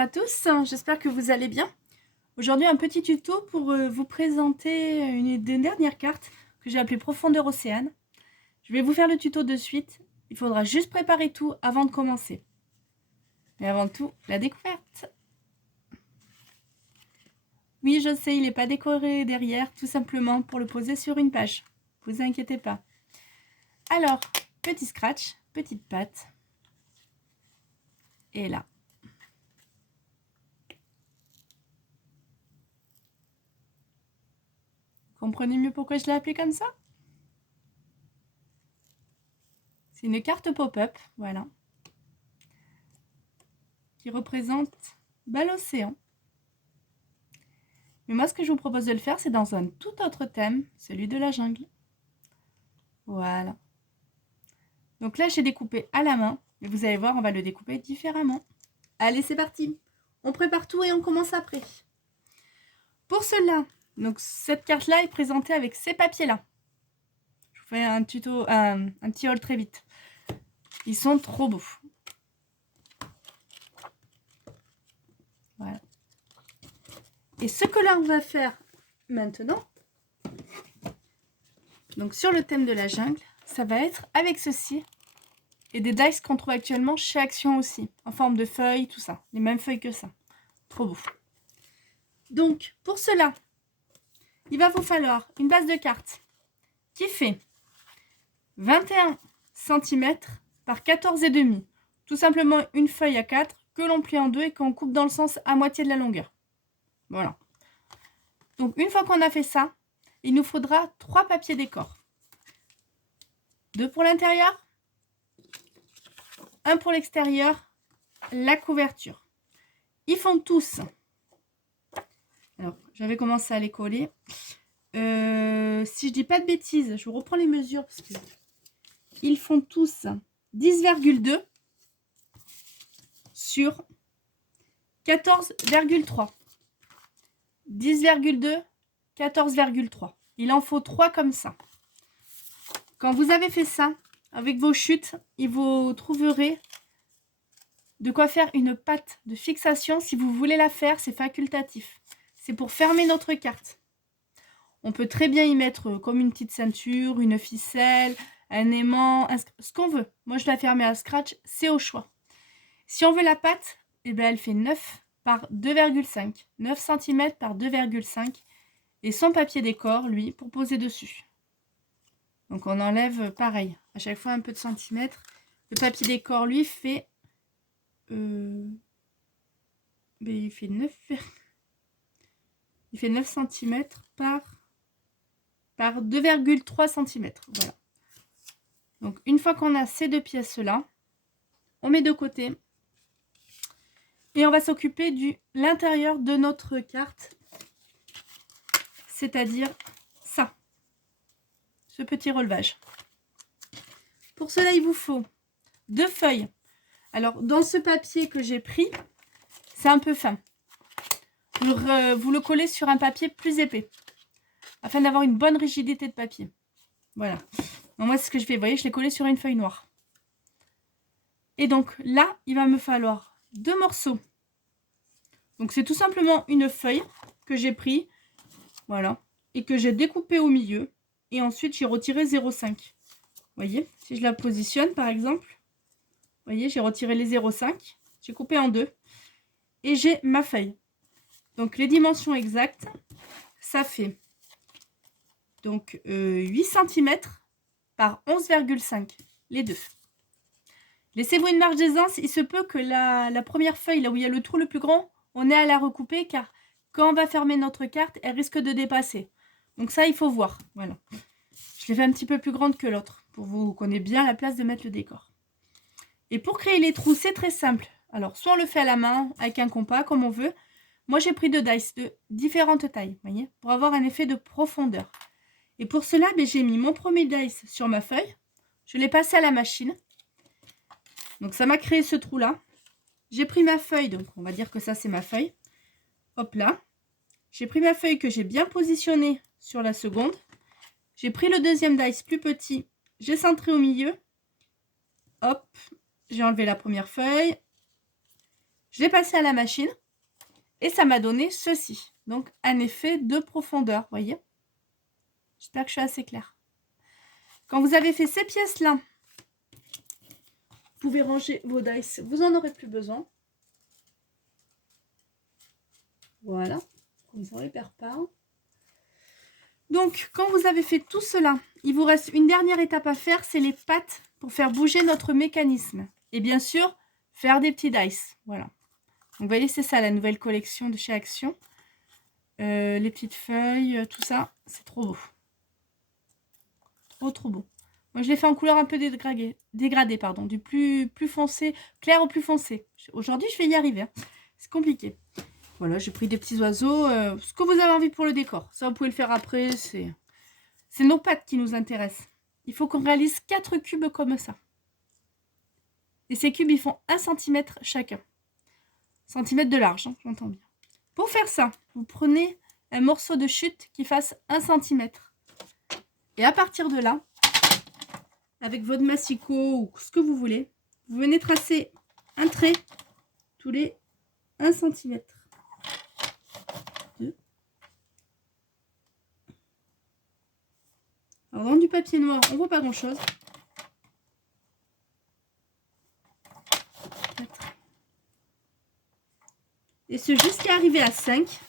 à tous, j'espère que vous allez bien. Aujourd'hui un petit tuto pour vous présenter une dernière carte que j'ai appelée Profondeur Océane. Je vais vous faire le tuto de suite, il faudra juste préparer tout avant de commencer. Mais avant tout, la découverte. Oui, je sais, il n'est pas décoré derrière, tout simplement pour le poser sur une page. Vous inquiétez pas. Alors, petit scratch, petite patte. Et là. Comprenez mieux pourquoi je l'ai appelé comme ça? C'est une carte pop-up, voilà, qui représente l'océan. Mais moi, ce que je vous propose de le faire, c'est dans un tout autre thème, celui de la jungle. Voilà. Donc là, j'ai découpé à la main, mais vous allez voir, on va le découper différemment. Allez, c'est parti. On prépare tout et on commence après. Pour cela, donc cette carte-là est présentée avec ces papiers-là. Je vous fais un tuto, un petit haul très vite. Ils sont trop beaux. Voilà. Et ce que là, on va faire maintenant, donc sur le thème de la jungle, ça va être avec ceci. Et des dice qu'on trouve actuellement chez Action aussi, en forme de feuilles, tout ça. Les mêmes feuilles que ça. Trop beau. Donc, pour cela, il va vous falloir une base de cartes qui fait 21 cm par 14,5. Tout simplement une feuille à 4 que l'on plie en deux et qu'on coupe dans le sens à moitié de la longueur. Voilà. Donc, une fois qu'on a fait ça, il nous faudra 3 papiers décor. 2 pour l'intérieur, 1 pour l'extérieur, la couverture. Ils font tous. Alors, j'avais commencé à les coller. Si je dis pas de bêtises, je vous reprends les mesures parce que ils font tous 10,2 sur 14,3. 10,2, 14,3. Il en faut 3 comme ça. Quand vous avez fait ça, avec vos chutes, vous trouverez de quoi faire une patte de fixation. Si vous voulez la faire, c'est facultatif. C'est pour fermer notre carte. On peut très bien y mettre comme une petite ceinture, une ficelle, un aimant, ce qu'on veut. Moi, je la ferme à scratch, c'est au choix. Si on veut la patte, eh bien, elle fait 9 par 2,5. 9 cm par 2,5. Et son papier décor, lui, pour poser dessus. Donc, on enlève pareil, à chaque fois un peu de centimètres. Le papier décor, lui, fait... il fait 9... Il fait 9 cm par 2,3 cm. Voilà. Donc, une fois qu'on a ces deux pièces-là, on met de côté. Et on va s'occuper de l'intérieur de notre carte. C'est-à-dire ça. Ce petit relevage. Pour cela, il vous faut 2 feuilles. Alors, dans ce papier que j'ai pris, c'est un peu fin. Vous le collez sur un papier plus épais. Afin d'avoir une bonne rigidité de papier. Voilà. Donc moi, c'est ce que je fais. Vous voyez, je l'ai collé sur une feuille noire. Et donc là, il va me falloir 2 morceaux. Donc c'est tout simplement une feuille que j'ai pris. Voilà. Et que j'ai découpée au milieu. Et ensuite, j'ai retiré 0,5. Vous voyez, si je la positionne, par exemple. Vous voyez, j'ai retiré les 0,5. J'ai coupé en deux. Et j'ai ma feuille. Donc les dimensions exactes, ça fait donc 8 cm par 11,5, les deux. Laissez-vous une marge d'aisance, il se peut que la première feuille, là où il y a le trou le plus grand, on ait à la recouper, car quand on va fermer notre carte, elle risque de dépasser. Donc ça, il faut voir. Voilà. Je l'ai fait un petit peu plus grande que l'autre, pour vous connaître bien la place de mettre le décor. Et pour créer les trous, c'est très simple. Alors, soit on le fait à la main, avec un compas, comme on veut. Moi, j'ai pris 2 dice de différentes tailles, voyez, pour avoir un effet de profondeur. Et pour cela, j'ai mis mon premier dice sur ma feuille. Je l'ai passé à la machine. Donc, ça m'a créé ce trou-là. J'ai pris ma feuille, donc on va dire que ça, c'est ma feuille. Hop là. J'ai pris ma feuille que j'ai bien positionnée sur la seconde. J'ai pris le deuxième dice plus petit. J'ai centré au milieu. Hop. J'ai enlevé la première feuille. Je l'ai passé à la machine et ça m'a donné ceci. Donc, un effet de profondeur, voyez. J'espère que je suis assez claire. Quand vous avez fait ces pièces-là, vous pouvez ranger vos dice. Vous n'en aurez plus besoin. Voilà. Comme ça, on ne les perd pas. Donc, quand vous avez fait tout cela, il vous reste une dernière étape à faire, c'est les pattes pour faire bouger notre mécanisme. Et bien sûr, faire des petits dice. Voilà. Donc, vous voyez, c'est ça la nouvelle collection de chez Action. Les petites feuilles, tout ça, c'est trop beau. Trop, trop beau. Moi, je l'ai fait en couleur un peu dégradée, pardon, du plus foncé, clair au plus foncé. Aujourd'hui, je vais y arriver. Hein. C'est compliqué. Voilà, j'ai pris des petits oiseaux. Ce que vous avez envie pour le décor. Ça, vous pouvez le faire après. C'est nos pattes qui nous intéressent. Il faut qu'on réalise 4 cubes comme ça. Et ces cubes, ils font 1 cm chacun. Centimètre de large, hein, j'entends bien. Pour faire ça, vous prenez un morceau de chute qui fasse 1 cm. Et à partir de là, avec votre massicot ou ce que vous voulez, vous venez tracer un trait tous les 1 cm. Alors dans du papier noir, on ne voit pas grand chose. Et ce jusqu'à arriver à 5.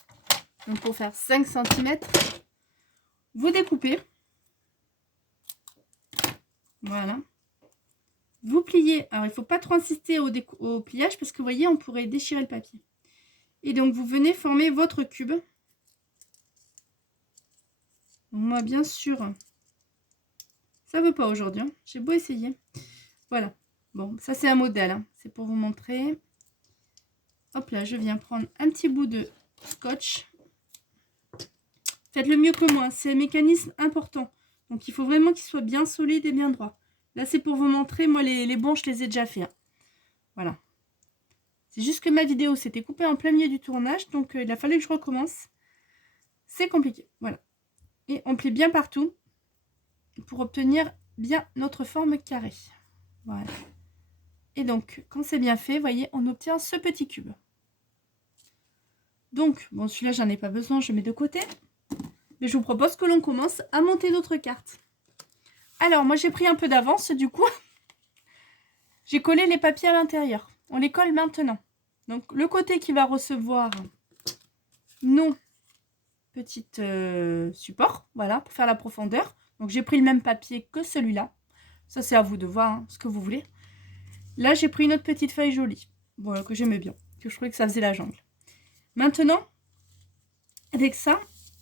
Donc pour faire 5 cm, vous découpez. Voilà. Vous pliez. Alors il ne faut pas trop insister au pliage parce que vous voyez, on pourrait déchirer le papier. Et donc vous venez former votre cube. Donc, moi bien sûr, ça ne veut pas aujourd'hui. Hein. J'ai beau essayer. Voilà. Bon, ça c'est un modèle. Hein. C'est pour vous montrer. Hop là, je viens prendre un petit bout de scotch. Faites-le mieux que moi. C'est un mécanisme important. Donc il faut vraiment qu'il soit bien solide et bien droit. Là c'est pour vous montrer. Moi les bons je les ai déjà fait. Hein. Voilà. C'est juste que ma vidéo s'était coupée en plein milieu du tournage. Donc il a fallu que je recommence. C'est compliqué. Voilà. Et on plie bien partout. Pour obtenir bien notre forme carrée. Voilà. Et donc, quand c'est bien fait, vous voyez, on obtient ce petit cube. Donc, bon, celui-là, j'en ai pas besoin, je mets de côté. Mais je vous propose que l'on commence à monter notre carte. Alors, moi, j'ai pris un peu d'avance, du coup. J'ai collé les papiers à l'intérieur. On les colle maintenant. Donc, le côté qui va recevoir nos petits supports, voilà, pour faire la profondeur. Donc, j'ai pris le même papier que celui-là. Ça, c'est à vous de voir hein, ce que vous voulez. Là, j'ai pris une autre petite feuille jolie. Voilà, que j'aimais bien. Que je trouvais que ça faisait la jungle. Maintenant, avec ça,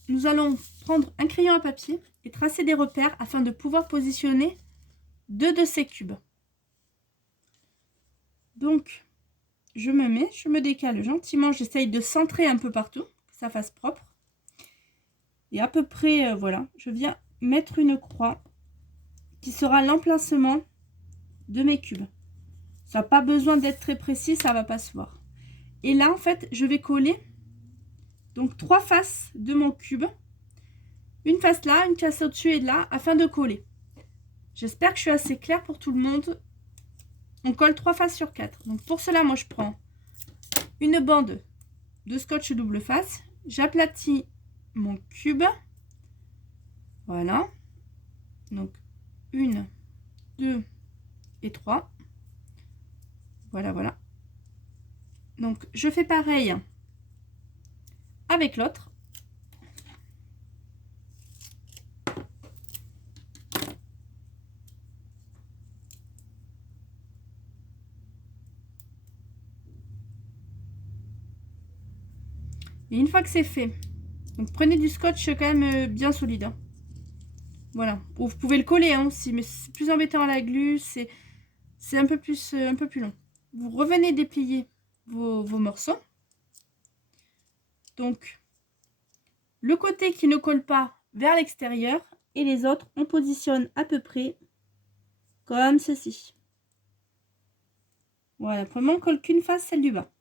nous allons prendre un crayon à papier et tracer des repères afin de pouvoir positionner 2 de ces cubes. Donc, je me décale gentiment. J'essaye de centrer un peu partout, que ça fasse propre. Et à peu près, voilà, je viens mettre une croix qui sera l'emplacement de mes cubes. Ça n'a pas besoin d'être très précis, ça ne va pas se voir. Et là, en fait, je vais coller donc 3 faces de mon cube. Une face là, une face au-dessus et là, afin de coller. J'espère que je suis assez claire pour tout le monde. On colle 3 faces sur 4. Donc pour cela, moi, je prends une bande de scotch double face. J'aplatis mon cube. Voilà. Donc 1, 2 et 3. Voilà, voilà. Donc je fais pareil avec l'autre. Et une fois que c'est fait, donc prenez du scotch quand même bien solide. Hein. Voilà. Ou vous pouvez le coller hein, aussi, mais c'est plus embêtant à la glu, c'est un peu plus long. Vous revenez déplier vos morceaux. Donc, le côté qui ne colle pas vers l'extérieur et les autres, on positionne à peu près comme ceci. Voilà, vraiment on colle qu'une face, celle du bas.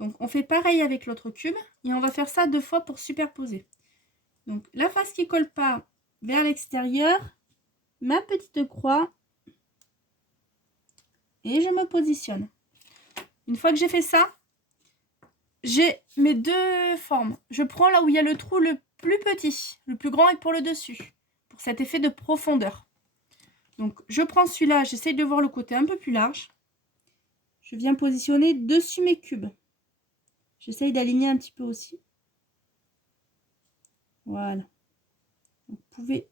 Donc on fait pareil avec l'autre cube et on va faire ça 2 fois pour superposer. Donc la face qui colle pas vers l'extérieur, ma petite croix et je me positionne. Une fois que j'ai fait ça, j'ai mes deux formes. Je prends là où il y a le trou le plus petit, le plus grand est pour le dessus, pour cet effet de profondeur. Donc je prends celui-là, j'essaye de voir le côté un peu plus large. Je viens positionner dessus mes cubes. J'essaye d'aligner un petit peu aussi. Voilà. Vous pouvez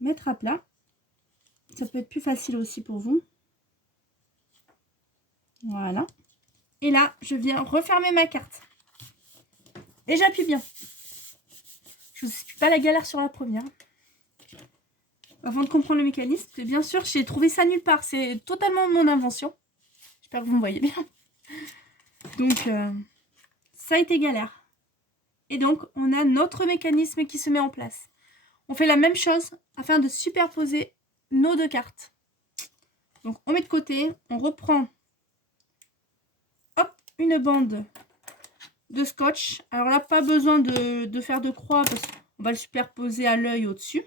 mettre à plat. Ça peut être plus facile aussi pour vous. Voilà. Et là, je viens refermer ma carte. Et j'appuie bien. Je ne vous explique pas la galère sur la première. Avant de comprendre le mécanisme, bien sûr, j'ai trouvé ça nulle part. C'est totalement mon invention. J'espère que vous me voyez bien. Donc, ça a été galère. Et donc, on a notre mécanisme qui se met en place. On fait la même chose afin de superposer nos deux cartes. Donc, on met de côté, on reprend hop, une bande de scotch. Alors là, pas besoin de faire de croix parce qu'on va le superposer à l'œil au-dessus.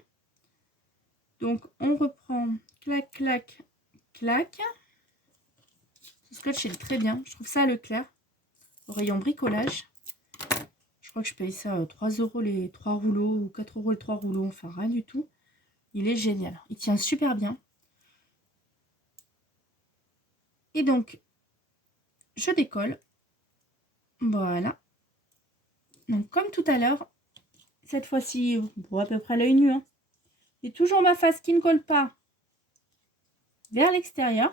Donc, on reprend, clac, clac, clac. Ce scotch, il est très bien. Je trouve ça à Leclerc, au rayon bricolage. Je crois que je paye ça 3 € les 3 rouleaux ou 4 € les 3 rouleaux. Enfin, rien du tout. Il est génial. Il tient super bien. Et donc, je décolle. Voilà. Donc, comme tout à l'heure, cette fois-ci, bon, à peu près à l'œil nu, hein. Et toujours ma face qui ne colle pas vers l'extérieur.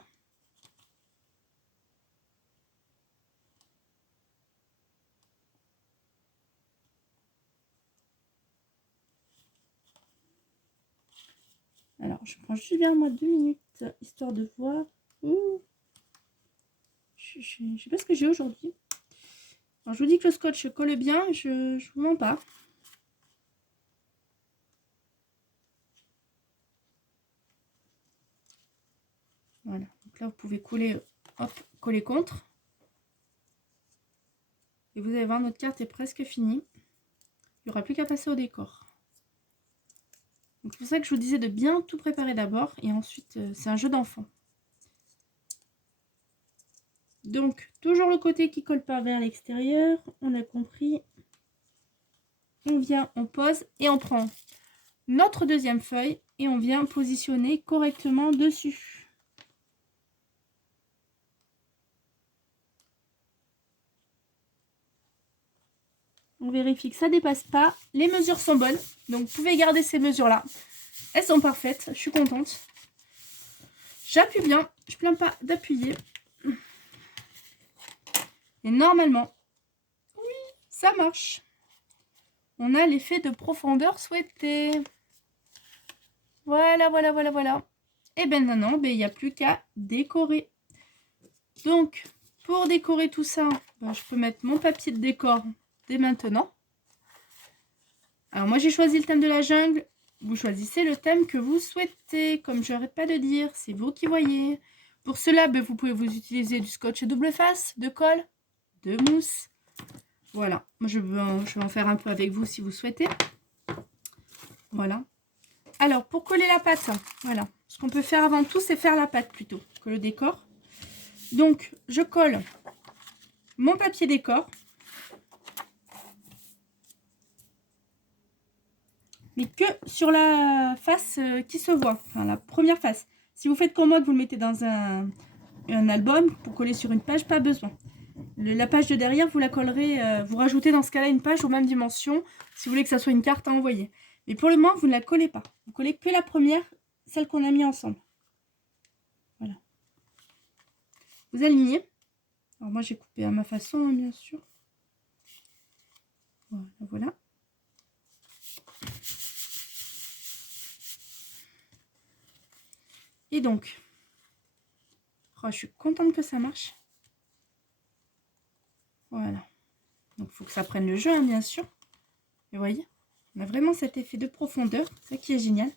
Alors, je prends juste vers moi 2 minutes, histoire de voir. Ouh. Je sais pas ce que j'ai aujourd'hui. Alors, je vous dis que le scotch colle bien, je vous mens pas. Voilà, donc là vous pouvez coller, hop, coller contre. Et vous allez voir, notre carte est presque finie. Il n'y aura plus qu'à passer au décor. Donc c'est pour ça que je vous disais de bien tout préparer d'abord. Et ensuite, c'est un jeu d'enfant. Donc, toujours le côté qui colle pas vers l'extérieur. On a compris. On vient, on pose et on prend notre deuxième feuille. Et on vient positionner correctement dessus. On vérifie que ça ne dépasse pas. Les mesures sont bonnes. Donc, vous pouvez garder ces mesures-là. Elles sont parfaites. Je suis contente. J'appuie bien. Je ne plains pas d'appuyer. Et normalement, oui, ça marche. On a l'effet de profondeur souhaité. Voilà, voilà, voilà, voilà. Et bien maintenant, il n'y a plus qu'à décorer. Donc, pour décorer tout ça, je peux mettre mon papier de décor dès maintenant. Alors moi j'ai choisi le thème de la jungle. Vous choisissez le thème que vous souhaitez. Comme je n'arrête pas de dire, c'est vous qui voyez. Pour cela, vous pouvez vous utiliser du scotch double face, de colle, de mousse. Voilà, moi je vais en faire un peu avec vous si vous souhaitez. Voilà. Alors pour coller la pâte, voilà. Ce qu'on peut faire avant tout, c'est faire la pâte plutôt que le décor. Donc je colle mon papier décor. Mais que sur la face qui se voit, enfin la première face. Si vous faites comme moi, que vous le mettez dans un album pour coller sur une page, pas besoin. La page de derrière, vous la collerez, vous rajoutez dans ce cas-là une page aux mêmes dimensions, si vous voulez que ça soit une carte à envoyer. Mais pour le moment, vous ne la collez pas. Vous collez que la première, celle qu'on a mis ensemble. Voilà. Vous alignez. Alors moi, j'ai coupé à ma façon, hein, bien sûr. Voilà, voilà. Et donc, oh, je suis contente que ça marche. Voilà. Donc, il faut que ça prenne le jeu, hein, bien sûr. Et vous voyez, on a vraiment cet effet de profondeur. C'est ça qui est génial.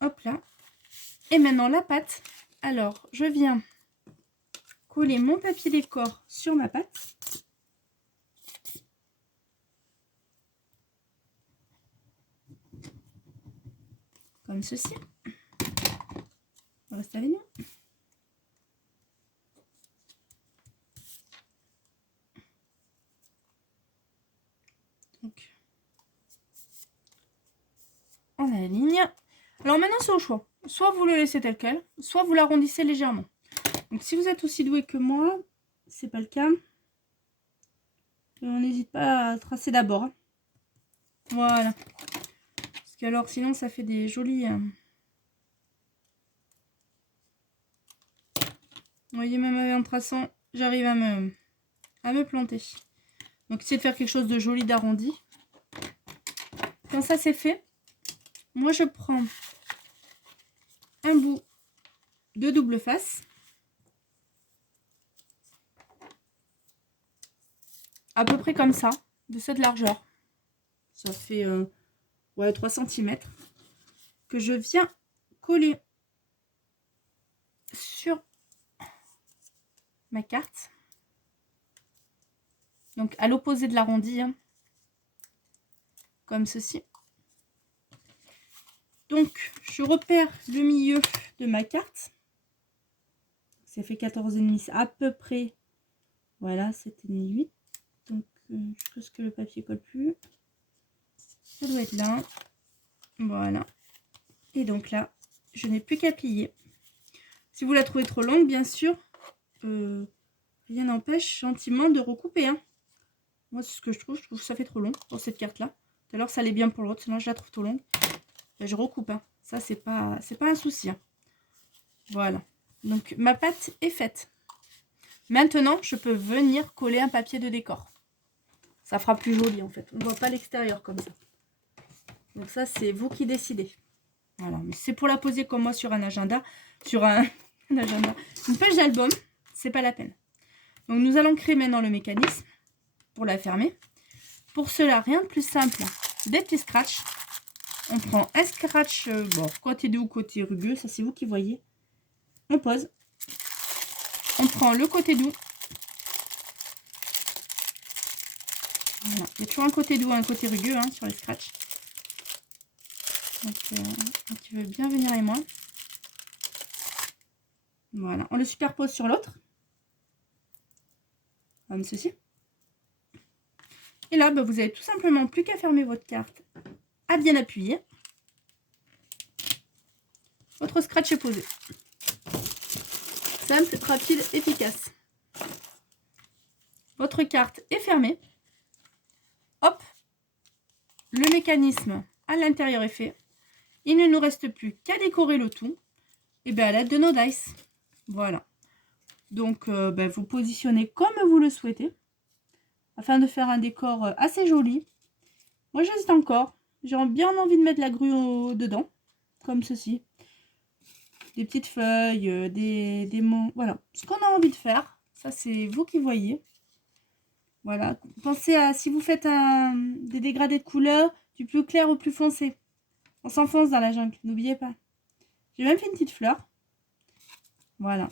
Hop là. Et maintenant, la pâte. Alors, je viens coller mon papier décor sur ma pâte. comme ceci. Reste avec nous. Donc, on aligne. Alors maintenant c'est au choix. Soit vous le laissez tel quel, soit vous l'arrondissez légèrement. Donc si vous êtes aussi doué que moi, c'est pas le cas. On n'hésite pas à tracer d'abord. Hein. Voilà. Parce que alors sinon ça fait des jolis... Vous voyez, même en traçant, j'arrive à me planter. Donc essayez de faire quelque chose de joli, d'arrondi. Quand ça c'est fait, moi je prends un bout de double face. À peu près comme ça, de cette largeur. Ça fait ouais, 3 cm. Que je viens coller sur ma carte. Donc à l'opposé de l'arrondi. Hein, comme ceci. Donc je repère le milieu de ma carte. Ça fait 14,5 à peu près. Voilà, 7,5, 8. Donc je pense que le papier colle plus. Ça doit être là. Voilà. Et donc là, je n'ai plus qu'à plier. Si vous la trouvez trop longue, bien sûr, rien n'empêche gentiment de recouper. Hein. Moi, c'est ce que je trouve que ça fait trop long pour cette carte-là. Tout à l'heure, ça allait bien pour l'autre, sinon je la trouve trop longue. Ben, je recoupe. Hein. Ça, c'est pas un souci. Hein. Voilà. Donc, ma pâte est faite. Maintenant, je peux venir coller un papier de décor. Ça fera plus joli, en fait. On ne voit pas l'extérieur comme ça. Donc ça, c'est vous qui décidez. Voilà. Mais c'est pour la poser comme moi sur un agenda. Sur un agenda. Une page d'album, c'est pas la peine. Donc, nous allons créer maintenant le mécanisme pour la fermer. Pour cela, rien de plus simple. Des petits scratchs. On prend un scratch, bon, côté doux ou côté rugueux. Ça, c'est vous qui voyez. On pose. On prend le côté doux. Voilà. Il y a toujours un côté doux et un côté rugueux hein, sur les scratchs. Donc, tu veux bien venir avec moi. Voilà. On le superpose sur l'autre. Comme ceci. Et là, bah, vous avez tout simplement plus qu'à fermer votre carte, à bien appuyer. Votre scratch est posé. Simple, rapide, efficace. Votre carte est fermée. Hop, le mécanisme à l'intérieur est fait. Il ne nous reste plus qu'à décorer le tout. Et bien à l'aide de nos dice. Voilà. Donc vous positionnez comme vous le souhaitez. Afin de faire un décor assez joli. Moi j'hésite encore. J'ai bien envie de mettre la grue dedans. Comme ceci. Des petites feuilles, des mots. Voilà. Ce qu'on a envie de faire. Ça c'est vous qui voyez. Voilà. Pensez à si vous faites des dégradés de couleurs. Du plus clair au plus foncé. On s'enfonce dans la jungle. N'oubliez pas. J'ai même fait une petite fleur. Voilà.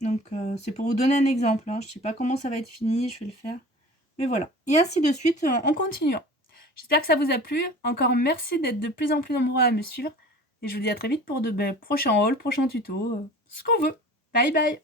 Donc c'est pour vous donner un exemple. Hein. Je ne sais pas comment ça va être fini. Je vais le faire. Mais voilà. Et ainsi de suite en continuant. J'espère que ça vous a plu. Encore merci d'être de plus en plus nombreux à me suivre. Et je vous dis à très vite pour de prochains hauls, prochains tutos. Ce qu'on veut. Bye bye.